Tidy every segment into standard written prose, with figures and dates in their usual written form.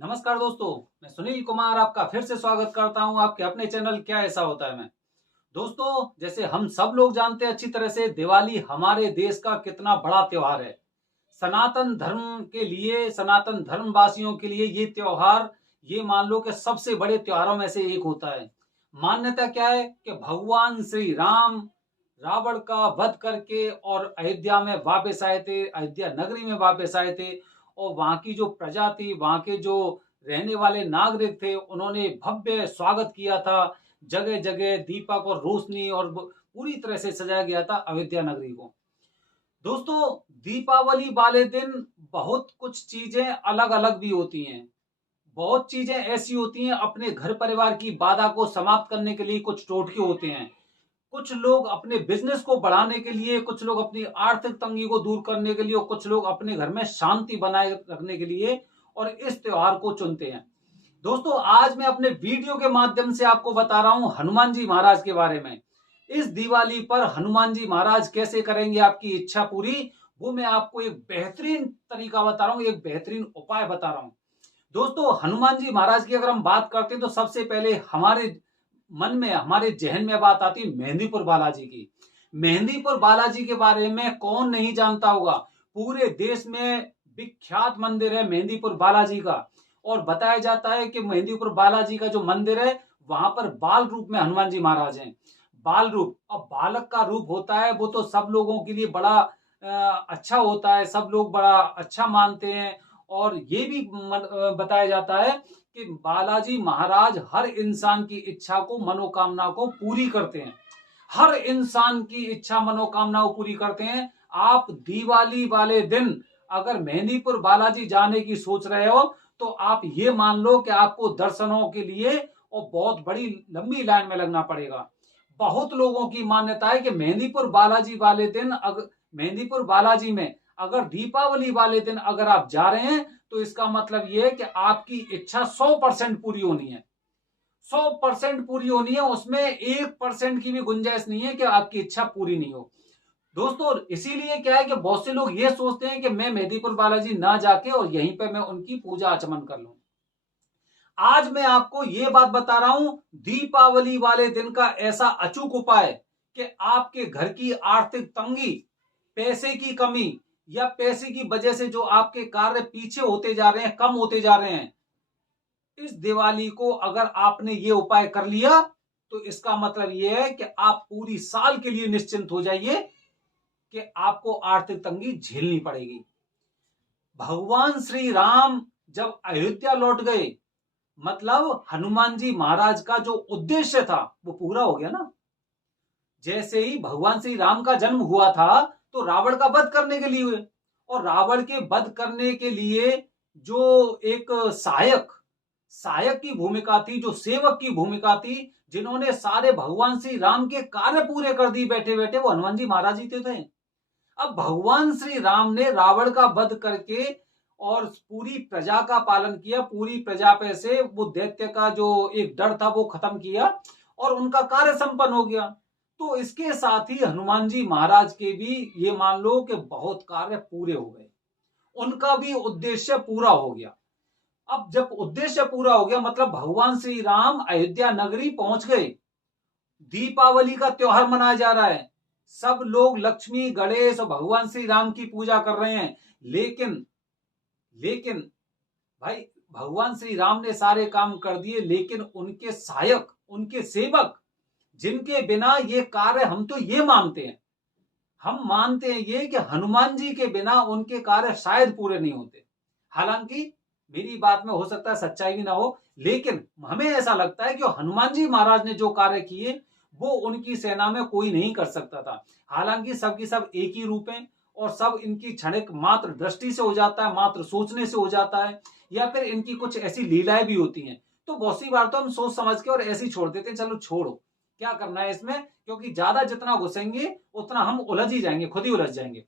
नमस्कार दोस्तों, मैं सुनील कुमार आपका फिर से स्वागत करता हूं आपके अपने चैनल क्या ऐसा होता है में। दोस्तों, जैसे हम सब लोग जानते हैं अच्छी तरह से, दिवाली हमारे देश का कितना बड़ा त्योहार है। सनातन धर्म के लिए, सनातन धर्म वासियों के लिए ये त्योहार, ये मान लो कि सबसे बड़े त्योहारों में से एक होता है। मान्यता क्या है कि भगवान श्री राम रावण का वध करके और अयोध्या में वापस आए थे, अयोध्या नगरी में वापस आए थे। और वहां की जो प्रजा थी, वहां के जो रहने वाले नागरिक थे, उन्होंने भव्य स्वागत किया था। जगह जगह दीपक और रोशनी और पूरी तरह से सजाया गया था अयोध्या नगरी को। दोस्तों, दीपावली वाले दिन बहुत कुछ चीजें अलग अलग भी होती हैं। बहुत चीजें ऐसी होती हैं, अपने घर परिवार की बाधा को समाप्त करने के लिए कुछ टोटके होते हैं। कुछ लोग अपने बिजनेस को बढ़ाने के लिए, कुछ लोग अपनी आर्थिक तंगी को दूर करने के लिए, और कुछ लोग अपने घर में शांति बनाए रखने के लिए और इस त्योहार को चुनते हैं। दोस्तों, आज मैं अपने वीडियो के माध्यम से आपको बता रहा हूं हनुमान जी महाराज के बारे में। इस दिवाली पर हनुमान जी महाराज कैसे करेंगे आपकी इच्छा पूरी, वो मैं आपको एक बेहतरीन तरीका बता रहा हूं, एक बेहतरीन उपाय बता रहा हूं। दोस्तों, हनुमान जी महाराज की अगर हम बात करते हैं तो सबसे पहले हमारे मन में, हमारे जहन में बात आती है मेहंदीपुर बालाजी की। मेहंदीपुर बालाजी के बारे में कौन नहीं जानता होगा। पूरे देश में विख्यात मंदिर है मेहंदीपुर बालाजी का। और बताया जाता है कि मेहंदीपुर बालाजी का जो मंदिर है, वहां पर बाल रूप में हनुमान जी महाराज हैं। बाल रूप और बालक का रूप होता है, वो तो सब लोगों के लिए बड़ा अच्छा होता है, सब लोग बड़ा अच्छा मानते हैं। और ये भी बताया जाता है कि बालाजी महाराज हर इंसान की इच्छा को, मनोकामना को पूरी करते हैं। हर इंसान की इच्छा मनोकामना को पूरी करते हैं। आप दिवाली वाले दिन अगर मेहंदीपुर बालाजी जाने की सोच रहे हो, तो आप ये मान लो कि आपको दर्शनों के लिए और बहुत बड़ी लंबी लाइन में लगना पड़ेगा। बहुत लोगों की मान्यता है कि मेहंदीपुर बालाजी वाले दिन, अगर मेहंदीपुर बालाजी में अगर दीपावली वाले दिन अगर आप जा रहे हैं, तो इसका मतलब यह है कि आपकी इच्छा 100% पूरी होनी है। 100% पूरी होनी है, उसमें 1% की भी गुंजाइश नहीं है कि आपकी इच्छा पूरी नहीं हो। दोस्तों, इसीलिए क्या है कि बहुत से लोग ये सोचते हैं कि मैं मेहंदीपुर बालाजी ना जाके और यहीं पे मैं उनकी पूजा आचमन कर लूं। आज मैं आपको ये बात बता रहा हूं, दीपावली वाले दिन का ऐसा अचूक उपाय कि आपके घर की आर्थिक तंगी, पैसे की कमी या पैसे की वजह से जो आपके कार्य पीछे होते जा रहे हैं, कम होते जा रहे हैं, इस दिवाली को अगर आपने ये उपाय कर लिया, तो इसका मतलब यह है कि आप पूरी साल के लिए निश्चिंत हो जाइए कि आपको आर्थिक तंगी झेलनी पड़ेगी। भगवान श्री राम जब अयोध्या लौट गए, मतलब हनुमान जी महाराज का जो उद्देश्य था वो पूरा हो गया ना। जैसे ही भगवान श्री राम का जन्म हुआ था, तो रावण का वध करने के लिए हुए। और रावण के वध करने के लिए जो एक सहायक सहायक की भूमिका थी, जो सेवक की भूमिका थी, जिन्होंने सारे भगवान श्री राम के कार्य पूरे कर दिए बैठे बैठे, वो हनुमान जी महाराज ही थे। अब भगवान श्री राम ने रावण का वध करके और पूरी प्रजा का पालन किया, पूरी प्रजा पे से वो दैत्य का जो एक डर था वो खत्म किया और उनका कार्य संपन्न हो गया। तो इसके साथ ही हनुमान जी महाराज के भी ये मान लो कि बहुत कार्य पूरे हो गए, उनका भी उद्देश्य पूरा हो गया। अब जब उद्देश्य पूरा हो गया, मतलब भगवान श्री राम अयोध्या नगरी पहुंच गए, दीपावली का त्योहार मनाया जा रहा है, सब लोग लक्ष्मी गणेश और भगवान श्री राम की पूजा कर रहे हैं। लेकिन लेकिन भाई, भगवान श्री राम ने सारे काम कर दिए, लेकिन उनके सहायक, उनके सेवक, जिनके बिना ये कार्य, हम तो ये मानते हैं, हम मानते हैं ये कि हनुमान जी के बिना उनके कार्य शायद पूरे नहीं होते। हालांकि मेरी बात में हो सकता है सच्चाई भी ना हो, लेकिन हमें ऐसा लगता है कि हनुमान जी महाराज ने जो कार्य किए वो उनकी सेना में कोई नहीं कर सकता था। हालांकि सबकी सब एक ही रूप हैं और सब इनकी क्षणिक मात्र दृष्टि से हो जाता है, मात्र सोचने से हो जाता है, या फिर इनकी कुछ ऐसी लीलाएं भी होती हैं। तो बहुत सी बार तो हम सोच समझ के और ऐसे ही छोड़ देते हैं, चलो छोड़ो, क्या करना है इसमें, क्योंकि ज्यादा जितना घुसेंगे उतना हम उलझ ही जाएंगे, खुद ही उलझ जाएंगे।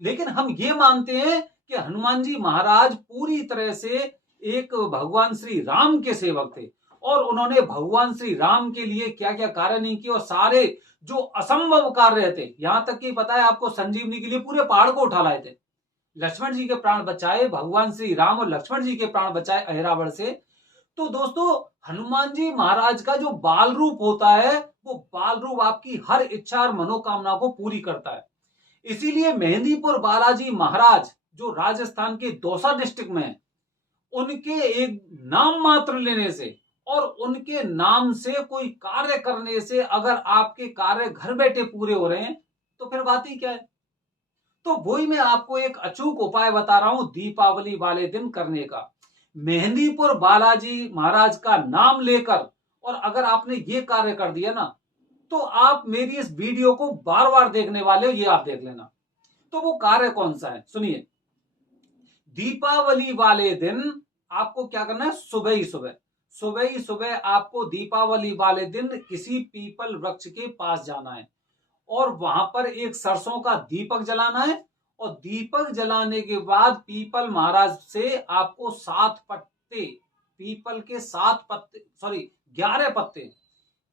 लेकिन हम ये मानते हैं कि हनुमान जी महाराज पूरी तरह से एक भगवान श्री राम के सेवक थे और उन्होंने भगवान श्री राम के लिए क्या क्या कार्य नहीं किए, और सारे जो असंभव कार्य थे, यहां तक कि पता है आपको, संजीवनी के लिए पूरे पहाड़ को उठा लाए थे। लक्ष्मण जी के प्राण बचाए, भगवान श्री राम और लक्ष्मण जी के प्राण बचाए अहिरावण से। तो दोस्तों, हनुमान जी महाराज का जो बाल रूप होता है, वो बाल रूप आपकी हर इच्छा और मनोकामना को पूरी करता है। इसीलिए मेहंदीपुर बालाजी महाराज जो राजस्थान के दौसा डिस्ट्रिक्ट में है, उनके एक नाम मात्र लेने से और उनके नाम से कोई कार्य करने से अगर आपके कार्य घर बैठे पूरे हो रहे हैं तो फिर बात ही क्या है। तो वही मैं आपको एक अचूक उपाय बता रहा हूं दीपावली वाले दिन करने का। मेहंदीपुर बालाजी महाराज का नाम लेकर और अगर आपने ये कार्य कर दिया ना, तो आप मेरी इस वीडियो को बार बार देखने वाले हो, ये आप देख लेना। तो वो कार्य कौन सा है, सुनिए। दीपावली वाले दिन आपको क्या करना है, सुबह ही सुबह आपको दीपावली वाले दिन किसी पीपल वृक्ष के पास जाना है और वहां पर एक सरसों का दीपक जलाना है। और दीपक जलाने के बाद पीपल महाराज से आपको 7 पत्ते, पीपल के 7 पत्ते, सॉरी 11 पत्ते,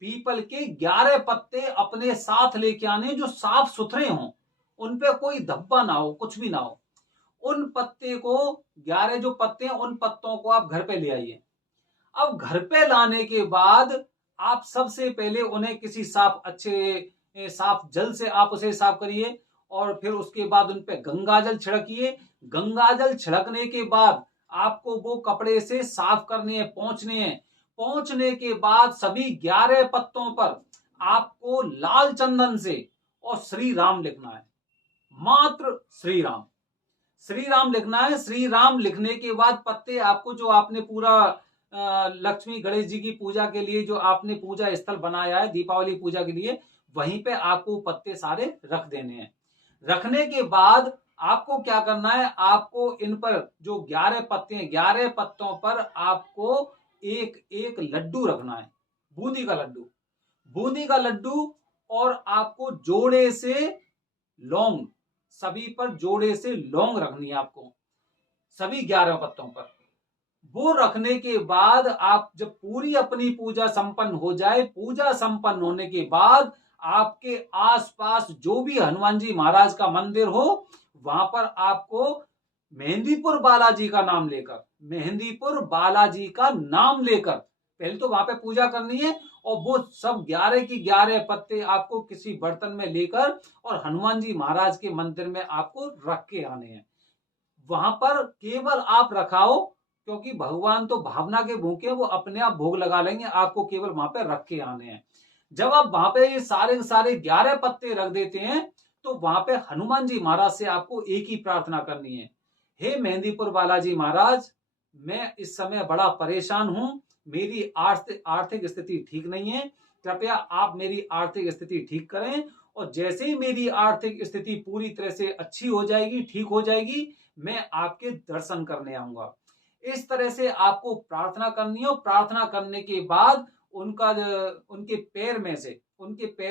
पीपल के 11 पत्ते अपने साथ लेके आने जो साफ सुथरे हों, उनपे कोई धब्बा ना हो, कुछ भी ना हो। उन पत्ते को 11 जो पत्ते हैं उन पत्तों को आप घर पे ले आइए। अब घर पे लाने के बाद आप सबसे पहले उन्हें किसी साफ अच्छे साफ जल से आप उसे साफ करिए और फिर उसके बाद उन पे गंगाजल छिड़किए। गंगाजल छिड़कने के बाद आपको वो कपड़े से साफ करने हैं, पोंछने हैं। पोंछने के बाद सभी 11 पत्तों पर आपको लाल चंदन से और श्री राम लिखना है, मात्र श्री राम, श्री राम लिखना है। श्री राम लिखने के बाद पत्ते आपको जो आपने पूरा लक्ष्मी गणेश जी की पूजा के लिए जो आपने पूजा स्थल बनाया है दीपावली पूजा के लिए, वहीं पे आपको पत्ते सारे रख देने हैं। रखने के बाद आपको क्या करना है, आपको इन पर जो 11 पत्ते हैं, 11 पत्तों पर आपको एक एक लड्डू रखना है, बूंदी का लड्डू, बूंदी का लड्डू। और आपको जोड़े से लौंग, सभी पर जोड़े से लौंग रखनी है आपको, सभी 11 पत्तों पर। वो रखने के बाद आप जब पूरी अपनी पूजा संपन्न हो जाए, पूजा संपन्न होने के बाद आपके आसपास जो भी हनुमान जी महाराज का मंदिर हो, वहां पर आपको मेहंदीपुर बालाजी का नाम लेकर, मेहंदीपुर बालाजी का नाम लेकर पहले तो वहां पे पूजा करनी है। और वो सब 11 की 11 पत्ते आपको किसी बर्तन में लेकर और हनुमान जी महाराज के मंदिर में आपको रख के आने हैं। वहां पर केवल आप रखाओ, क्योंकि भगवान तो भावना के भूखे, वो अपने आप भोग लगा लेंगे, आपको केवल वहां पे रख के आने हैं। जब आप वहां पे ये सारे सारे 11 पत्ते रख देते हैं तो वहां पे हनुमान जी महाराज से आपको एक ही प्रार्थना करनी है, हे मेहंदीपुर बालाजी महाराज, मैं इस समय बड़ा परेशान हूं, मेरी आर्थिक स्थिति ठीक नहीं है, कृपया आप मेरी आर्थिक स्थिति ठीक करें। और जैसे ही मेरी आर्थिक स्थिति पूरी तरह से अच्छी हो जाएगी, ठीक हो जाएगी, मैं आपके दर्शन करने आऊंगा। इस तरह से आपको प्रार्थना करनी है। और प्रार्थना करने के बाद उनके पैर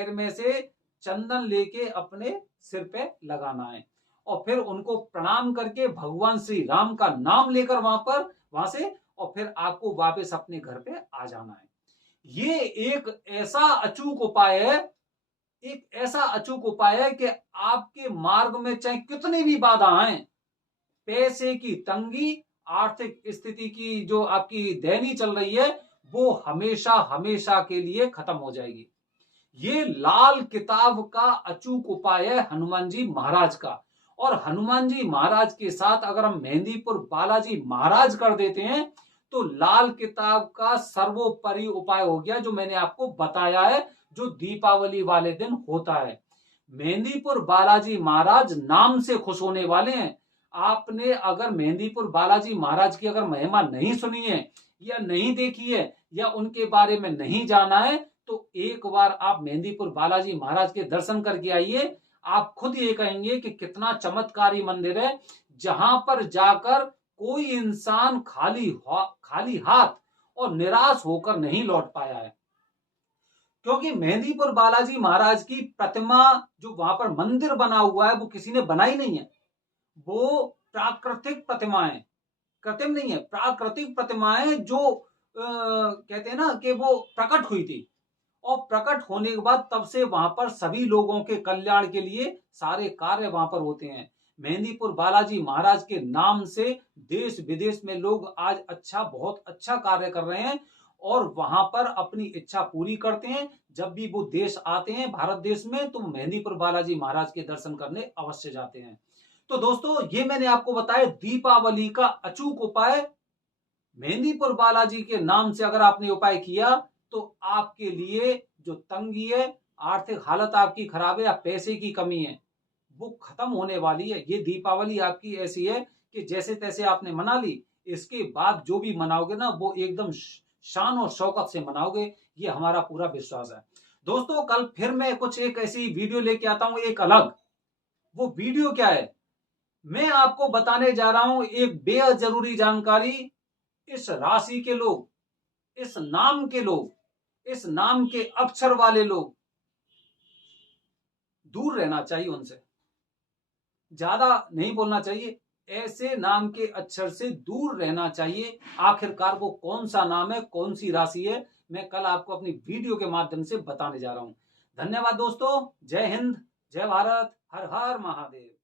में से चंदन लेके अपने सिर पे लगाना है और फिर उनको प्रणाम करके भगवान श्री राम का नाम लेकर वहां से और फिर आपको वापस अपने घर पे आ जाना है। ये एक ऐसा अचूक उपाय है, एक ऐसा अचूक उपाय है कि आपके मार्ग में चाहे कितनी भी बाधा आए, पैसे की तंगी, आर्थिक स्थिति की जो आपकी दैनी चल रही है, वो हमेशा हमेशा के लिए खत्म हो जाएगी। ये लाल किताब का अचूक उपाय है हनुमान जी महाराज का। और हनुमान जी महाराज के साथ अगर हम मेहंदीपुर बालाजी महाराज कर देते हैं तो लाल किताब का सर्वोपरि उपाय हो गया, जो मैंने आपको बताया है, जो दीपावली वाले दिन होता है। मेहंदीपुर बालाजी महाराज नाम से खुश होने वाले हैं। आपने अगर मेहंदीपुर बालाजी महाराज की अगर महिमा नहीं सुनी है या नहीं देखी है या उनके बारे में नहीं जाना है, तो एक बार आप मेहंदीपुर बालाजी महाराज के दर्शन करके आइए। आप खुद ये कहेंगे कि कितना चमत्कारी मंदिर है, जहां पर जाकर कोई इंसान खाली हाथ और निराश होकर नहीं लौट पाया है। क्योंकि मेहंदीपुर बालाजी महाराज की प्रतिमा जो वहां पर मंदिर बना हुआ है, वो किसी ने बनाई नहीं है, वो प्राकृतिक प्रतिमाएं, कृत्रिम नहीं है, प्राकृतिक प्रतिमाएं जो कहते हैं ना कि वो प्रकट हुई थी। और प्रकट होने के बाद तब से वहां पर सभी लोगों के कल्याण के लिए सारे कार्य वहां पर होते हैं। मेहंदीपुर बालाजी महाराज के नाम से देश विदेश में लोग आज बहुत अच्छा कार्य कर रहे हैं और वहां पर अपनी इच्छा पूरी करते हैं। जब भी वो देश आते हैं भारत देश में तो मेहंदीपुर बालाजी महाराज के दर्शन करने अवश्य जाते हैं। तो दोस्तों ये मैंने आपको बताया दीपावली का अचूक उपाय। मेहंदीपुर बालाजी के नाम से अगर आपने उपाय किया तो आपके लिए जो तंगी है, आर्थिक हालत आपकी खराब है या पैसे की कमी है, वो खत्म होने वाली है। ये दीपावली आपकी ऐसी है कि जैसे तैसे आपने मना ली, इसके बाद जो भी मनाओगे ना वो एकदम शान और शौकत से मनाओगे, ये हमारा पूरा विश्वास है। दोस्तों कल फिर मैं कुछ एक ऐसी वीडियो लेके आता हूं, एक अलग। वो वीडियो क्या है, मैं आपको बताने जा रहा हूं एक बेहद जरूरी जानकारी। इस राशि के लोग, इस नाम के लोग, इस नाम के अक्षर वाले लोग, दूर रहना चाहिए उनसे, ज्यादा नहीं बोलना चाहिए। ऐसे नाम के अक्षर से दूर रहना चाहिए। आखिरकार वो कौन सा नाम है, कौन सी राशि है, मैं कल आपको अपनी वीडियो के माध्यम से बताने जा रहा हूं। धन्यवाद दोस्तों। जय हिंद, जय भारत, हर हर महादेव।